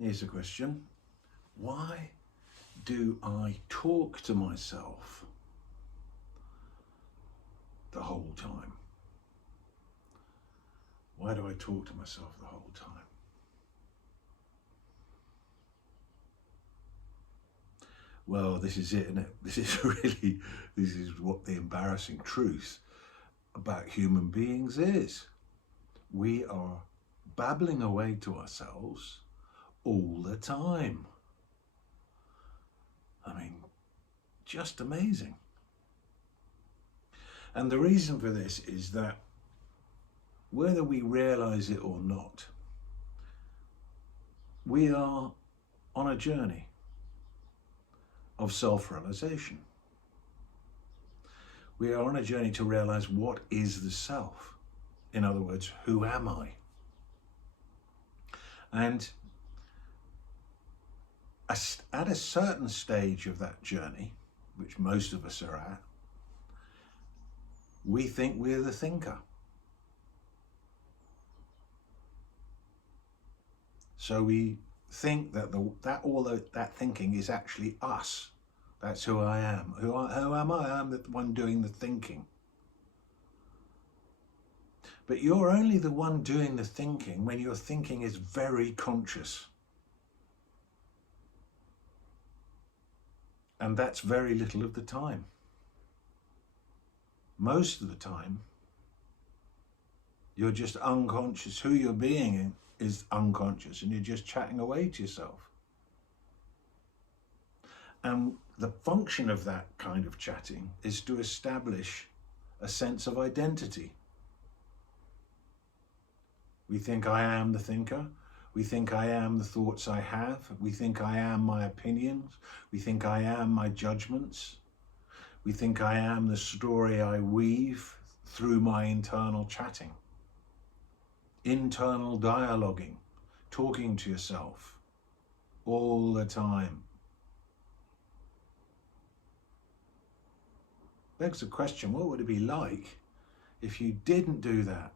Here's a question. Why do I talk to myself the whole time? Why do I talk to myself the whole time? Well, this is it, isn't it? This is what the embarrassing truth about human beings is. We are babbling away to ourselves all the time. I mean, just amazing. And the reason for this is that whether we realize it or not, we are on a journey of self-realization. We are on a journey to realize what is the self. In other words, who am I? And at a certain stage of that journey, which most of us are at, we think we're the thinker. So we think that that thinking is actually us. That's who I am. Who am I? I'm the one doing the thinking. But you're only the one doing the thinking when your thinking is very conscious. And that's very little of the time. Most of the time, you're just unconscious. Who you're being is unconscious, and you're just chatting away to yourself. And the function of that kind of chatting is to establish a sense of identity. We think I am the thinker. We think I am the thoughts I have. We think I am my opinions. We think I am my judgments. We think I am the story I weave through my internal chatting. Internal dialoguing, talking to yourself all the time. Begs the question, what would it be like if you didn't do that?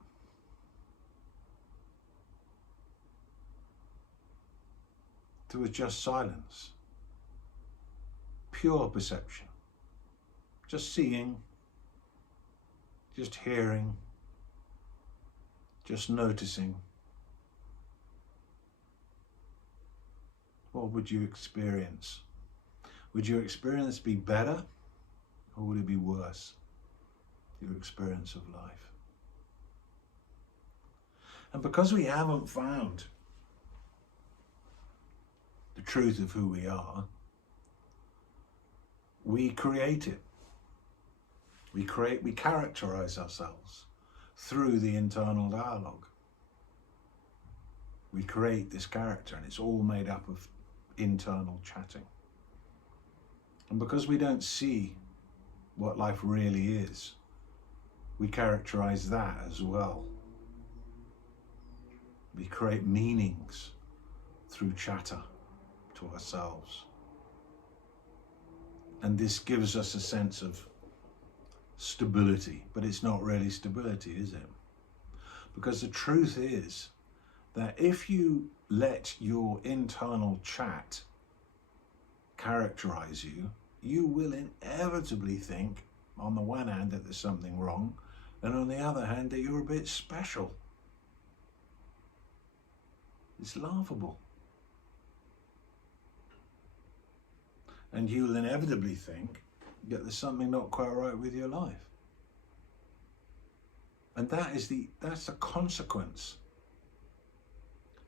There was just silence, pure perception, just seeing, just hearing, just noticing. What would you experience? Would your experience be better, or would it be worse, your experience of life? And because we haven't found the truth of who we are, we create it. We characterize ourselves through the internal dialogue. We create this character, and it's all made up of internal chatting. And because we don't see what life really is, we characterize that as well. We create meanings through chatter to ourselves. And this gives us a sense of stability, but it's not really stability, is it? Because the truth is that if you let your internal chat characterize you, you will inevitably think, on the one hand, that there's something wrong, and on the other hand, that you're a bit special. It's laughable. And you'll inevitably think that there's something not quite right with your life. And that's the consequence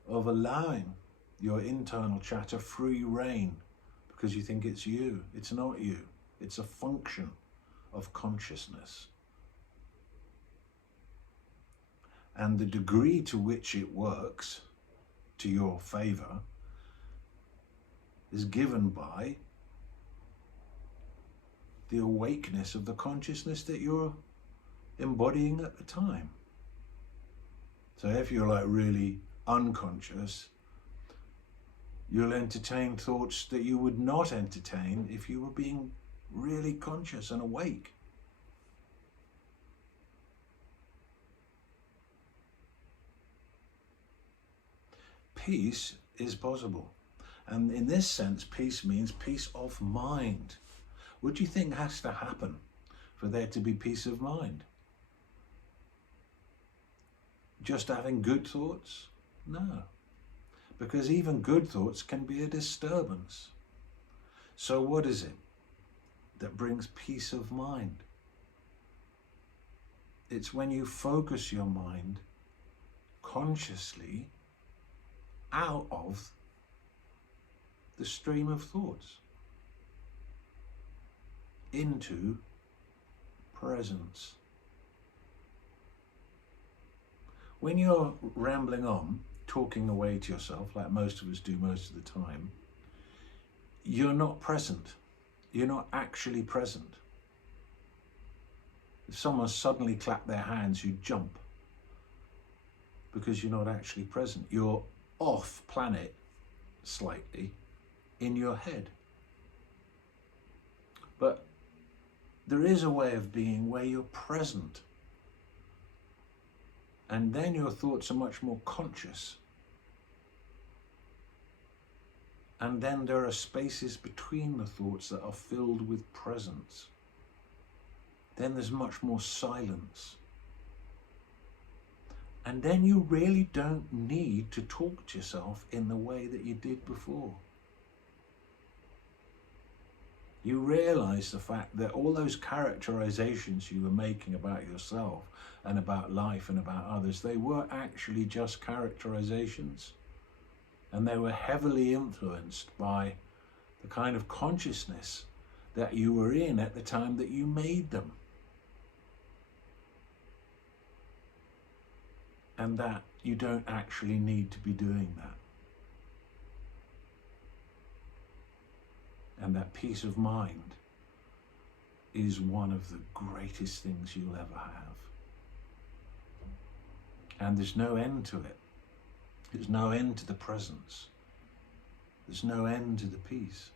of allowing your internal chatter free rein, because you think it's you. It's not you. It's a function of consciousness. And the degree to which it works to your favor is given by the awakeness of the consciousness that you're embodying at the time. So if you're like really unconscious, you'll entertain thoughts that you would not entertain if you were being really conscious and awake. Peace is possible. And in this sense, peace means peace of mind. What do you think has to happen for there to be peace of mind? Just having good thoughts? No. Because even good thoughts can be a disturbance. So what is it that brings peace of mind? It's when you focus your mind consciously out of the stream of thoughts into presence. When you're rambling on, talking away to yourself, like most of us do most of the time, you're not present. You're not actually present. If someone suddenly clapped their hands, you jump because you're not actually present. You're off planet slightly in your head. But there is a way of being where you're present. And then your thoughts are much more conscious. And then there are spaces between the thoughts that are filled with presence. Then there's much more silence. And then you really don't need to talk to yourself in the way that you did before. You realize the fact that all those characterizations you were making about yourself and about life and about others, they were actually just characterizations. And they were heavily influenced by the kind of consciousness that you were in at the time that you made them. And that you don't actually need to be doing that. And that peace of mind is one of the greatest things you'll ever have. And there's no end to it. There's no end to the presence. There's no end to the peace.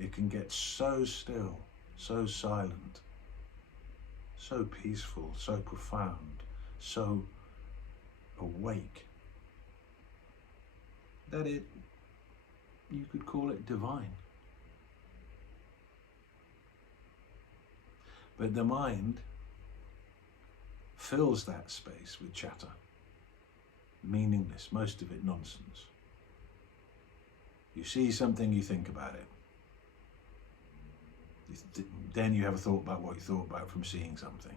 It can get so still, so silent, so peaceful, so profound, so awake, that you could call it divine. But the mind fills that space with chatter, meaningless, most of it nonsense. You see something, you think about it. Then you have a thought about what you thought about from seeing something.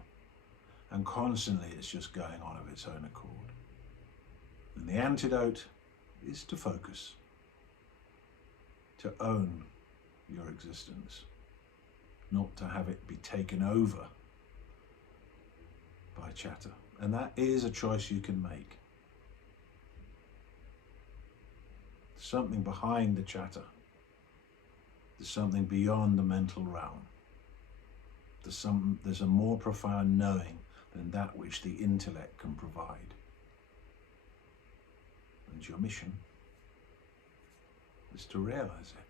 And constantly it's just going on of its own accord. And the antidote is to focus, to own your existence, not to have it be taken over by chatter. And that is a choice you can make. There's something behind the chatter. There's something beyond the mental realm. There's a more profound knowing than that which the intellect can provide. And your mission is to realize it.